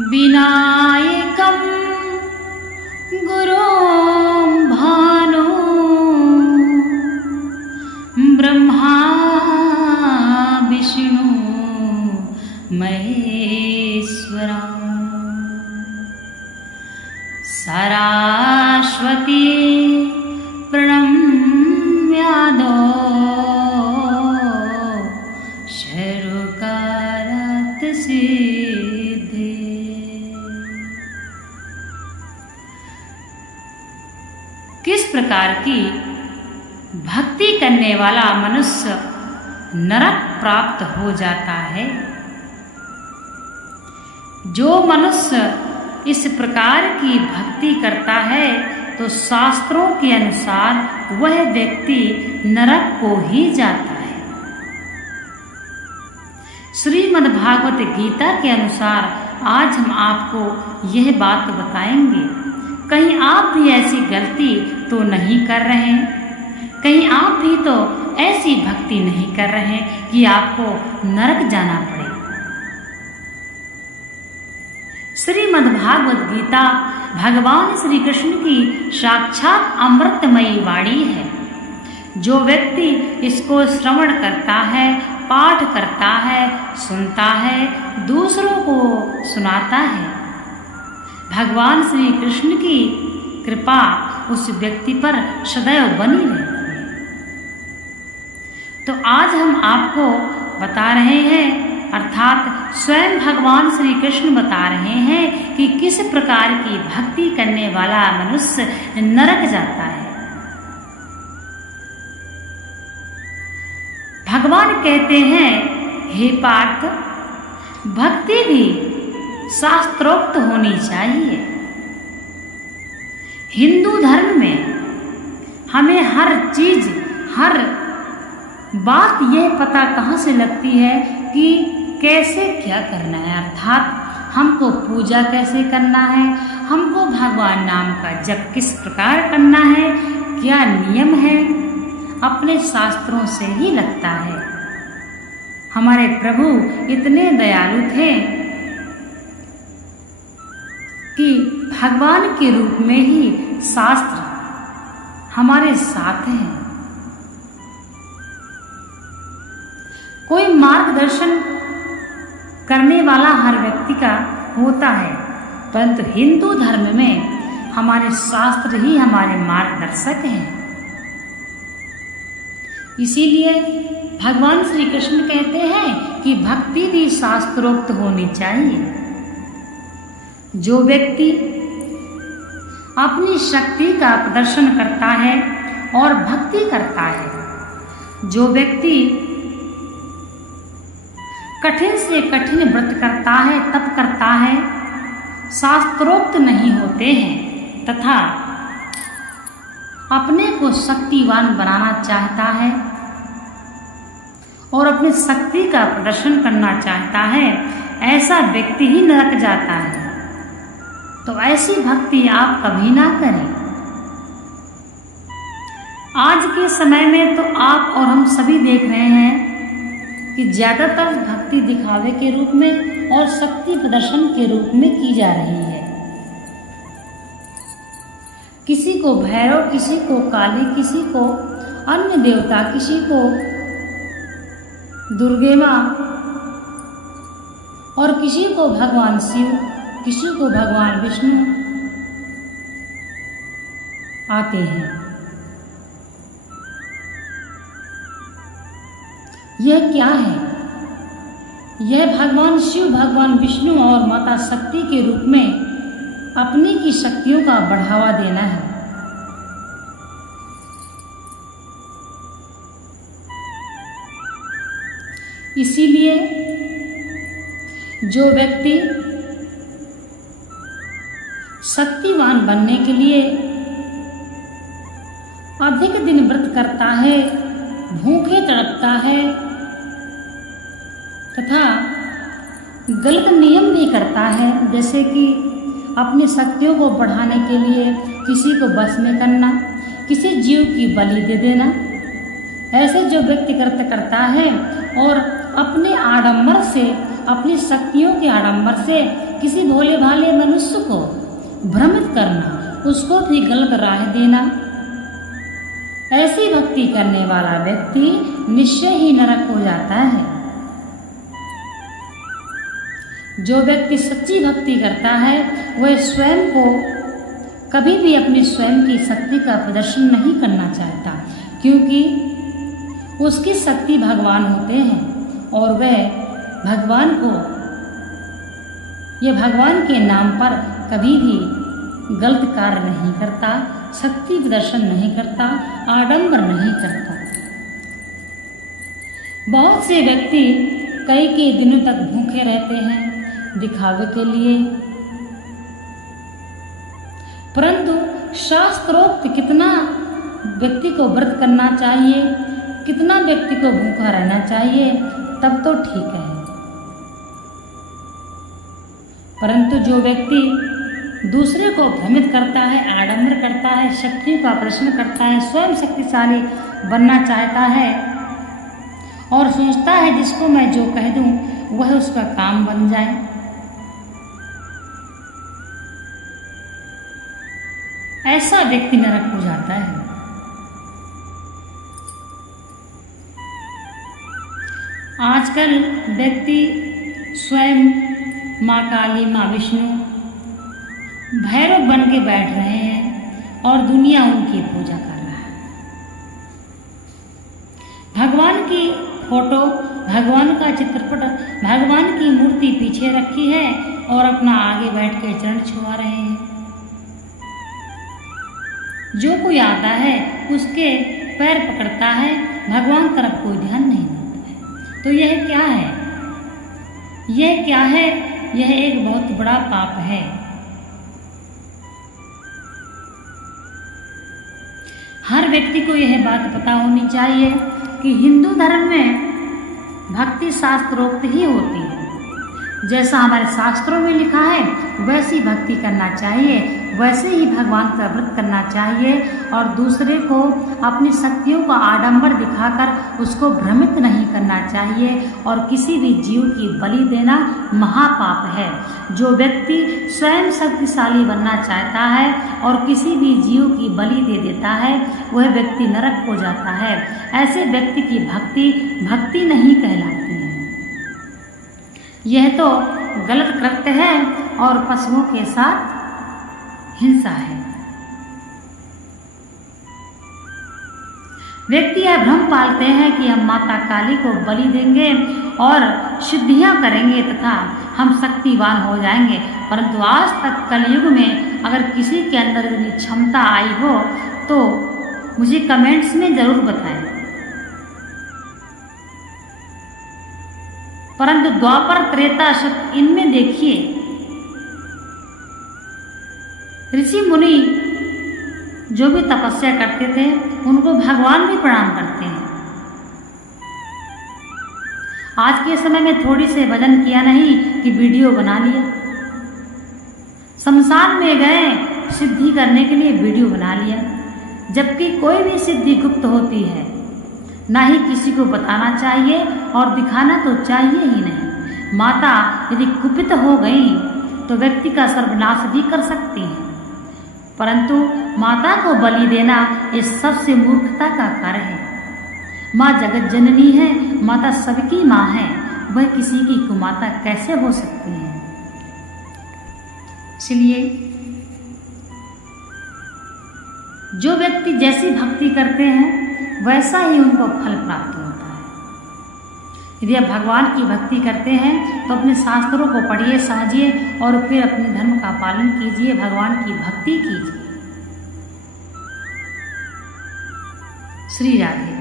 विनायकं गुरुं भानु ब्रह्मा विष्णु महेश्वरा सरस्वती प्रणम्यादो शरुकारत सिद्धि। किस प्रकार की भक्ति करने वाला मनुष्य नरक प्राप्त हो जाता है। जो मनुष्य इस प्रकार की भक्ति करता है तो शास्त्रों के अनुसार वह व्यक्ति नरक को ही जाता है। श्रीमद्भागवत गीता के अनुसार आज हम आपको यह बात बताएंगे। कहीं आप भी ऐसी गलती तो नहीं कर रहे हैं, कहीं आप भी तो ऐसी भक्ति नहीं कर रहे हैं कि आपको नरक जाना पड़े। श्रीमद्भागवत गीता भगवान श्री कृष्ण की साक्षात अमृतमयी वाणी है। जो व्यक्ति इसको श्रवण करता है, पाठ करता है, सुनता है, दूसरों को सुनाता है, भगवान श्री कृष्ण की कृपा उस व्यक्ति पर सदैव बनी रहती है। तो आज हम आपको बता रहे हैं, अर्थात स्वयं भगवान श्री कृष्ण बता रहे हैं कि किस प्रकार की भक्ति करने वाला मनुष्य नरक जाता है। भगवान कहते हैं, हे पार्थ, भक्ति भी शास्त्रोक्त होनी चाहिए। हिंदू धर्म में हमें हर चीज, हर बात यह पता कहाँ से लगती है कि कैसे क्या करना है। अर्थात हमको पूजा कैसे करना है, हमको भगवान नाम का जप किस प्रकार करना है, क्या नियम है, अपने शास्त्रों से ही लगता है। हमारे प्रभु इतने दयालु थे कि भगवान के रूप में ही शास्त्र हमारे साथ हैं। कोई मार्गदर्शन करने वाला हर व्यक्ति का होता है, परंतु हिंदू धर्म में हमारे शास्त्र ही हमारे मार्गदर्शक हैं। इसीलिए भगवान श्री कृष्ण कहते हैं कि भक्ति भी शास्त्रोक्त होनी चाहिए। जो व्यक्ति अपनी शक्ति का प्रदर्शन करता है और भक्ति करता है, जो व्यक्ति कठिन से कठिन व्रत करता है, तप करता है, शास्त्रोक्त नहीं होते हैं तथा अपने को शक्तिवान बनाना चाहता है और अपनी शक्ति का प्रदर्शन करना चाहता है, ऐसा व्यक्ति ही नरक जाता है। तो ऐसी भक्ति आप कभी ना करें। आज के समय में तो आप और हम सभी देख रहे हैं कि ज्यादातर भक्ति दिखावे के रूप में और शक्ति प्रदर्शन के रूप में की जा रही है। किसी को भैरव, किसी को काली, किसी को अन्य देवता, किसी को दुर्गे माँ और किसी को भगवान शिव, किसी को भगवान विष्णु आते हैं। यह क्या है? यह भगवान शिव, भगवान विष्णु और माता शक्ति के रूप में अपनी की शक्तियों का बढ़ावा देना है। इसीलिए जो व्यक्ति शक्तिवान बनने के लिए अधिक दिन व्रत करता है, भूखे तड़पता है तथा गलत नियम भी करता है, जैसे कि अपनी शक्तियों को बढ़ाने के लिए किसी को बस में करना, किसी जीव की बलि दे देना, ऐसे जो व्यक्ति करता है और अपने आडंबर से अपनी शक्तियों के आडंबर से किसी भोले भाले मनुष्य को भ्रमित करना, उसको भी गलत राह देना, ऐसी भक्ति करने वाला व्यक्ति निश्चय ही नरक हो जाता है। जो व्यक्ति सच्ची भक्ति करता है वह स्वयं को कभी भी अपनी स्वयं की शक्ति का प्रदर्शन नहीं करना चाहता, क्योंकि उसकी शक्ति भगवान होते हैं और वह भगवान को, यह भगवान के नाम पर कभी भी गलत कार्य नहीं करता, शक्ति प्रदर्शन नहीं करता, आडंबर नहीं करता। बहुत से व्यक्ति कई दिनों तक भूखे रहते हैं दिखावे के लिए, परंतु शास्त्रोक्त कितना व्यक्ति को व्रत करना चाहिए, कितना व्यक्ति को भूखा रहना चाहिए, तब तो ठीक है। परंतु जो व्यक्ति दूसरे को भ्रमित करता है, आडंबर करता है, शक्तियों का प्रश्न करता है, स्वयं शक्तिशाली बनना चाहता है और सोचता है जिसको मैं जो कह दूं वह उसका काम बन जाए, ऐसा व्यक्ति नरक हो जाता है। आजकल व्यक्ति स्वयं माँ काली, माँ विष्णु, भैरव बन के बैठ रहे हैं और दुनिया उनकी पूजा कर रहा है। भगवान की फोटो, भगवान का चित्रपट, भगवान की मूर्ति पीछे रखी है और अपना आगे बैठ के चरण छुआ रहे हैं। जो कोई आता है उसके पैर पकड़ता है, भगवान तरफ कोई ध्यान नहीं देता है। तो यह क्या है? यह क्या है? यह एक बहुत बड़ा पाप है। हर व्यक्ति को यह बात पता होनी चाहिए कि हिंदू धर्म में भक्ति शास्त्रोक्त ही होती है। जैसा हमारे शास्त्रों में लिखा है वैसी भक्ति करना चाहिए, वैसे ही भगवान का व्रत करना चाहिए और दूसरे को अपनी शक्तियों का आडंबर दिखाकर उसको भ्रमित नहीं करना चाहिए और किसी भी जीव की बलि देना महापाप है। जो व्यक्ति स्वयं शक्तिशाली बनना चाहता है और किसी भी जीव की बलि दे देता है वह व्यक्ति नरक हो जाता है। ऐसे व्यक्ति की भक्ति नहीं कहलाती है। यह तो गलत कृत्य है और पशुओं के साथ हिंसा है। व्यक्ति यह भ्रम पालते हैं कि हम माता काली को बलि देंगे और सिद्धियां करेंगे तथा हम शक्तिवान हो जाएंगे, परंतु आज तक कलयुग में अगर किसी के अंदर इतनी क्षमता आई हो तो मुझे कमेंट्स में जरूर बताएं। परंतु द्वापर, त्रेता, सत्य, इनमें देखिए ऋषि मुनि जो भी तपस्या करते थे उनको भगवान भी प्रणाम करते हैं। आज के समय में थोड़ी से भजन किया नहीं कि वीडियो बना लिया, शमशान में गए सिद्धि करने के लिए वीडियो बना लिया, जबकि कोई भी सिद्धि गुप्त होती है, ना ही किसी को बताना चाहिए और दिखाना तो चाहिए ही नहीं। माता यदि कुपित हो गई तो व्यक्ति का सर्वनाश भी कर सकती है, परंतु माता को बलि देना ये सबसे मूर्खता का कार्य है। माँ जगत जननी है, माता सबकी माँ है, वह किसी की कुमाता कैसे हो सकती है? इसलिए जो व्यक्ति जैसी भक्ति करते हैं वैसा ही उनको फल प्राप्त होता है। यदि आप भगवान की भक्ति करते हैं तो अपने शास्त्रों को पढ़िए, समझिए और फिर अपने धर्म का पालन कीजिए, भगवान की भक्ति कीजिए। श्री राधे।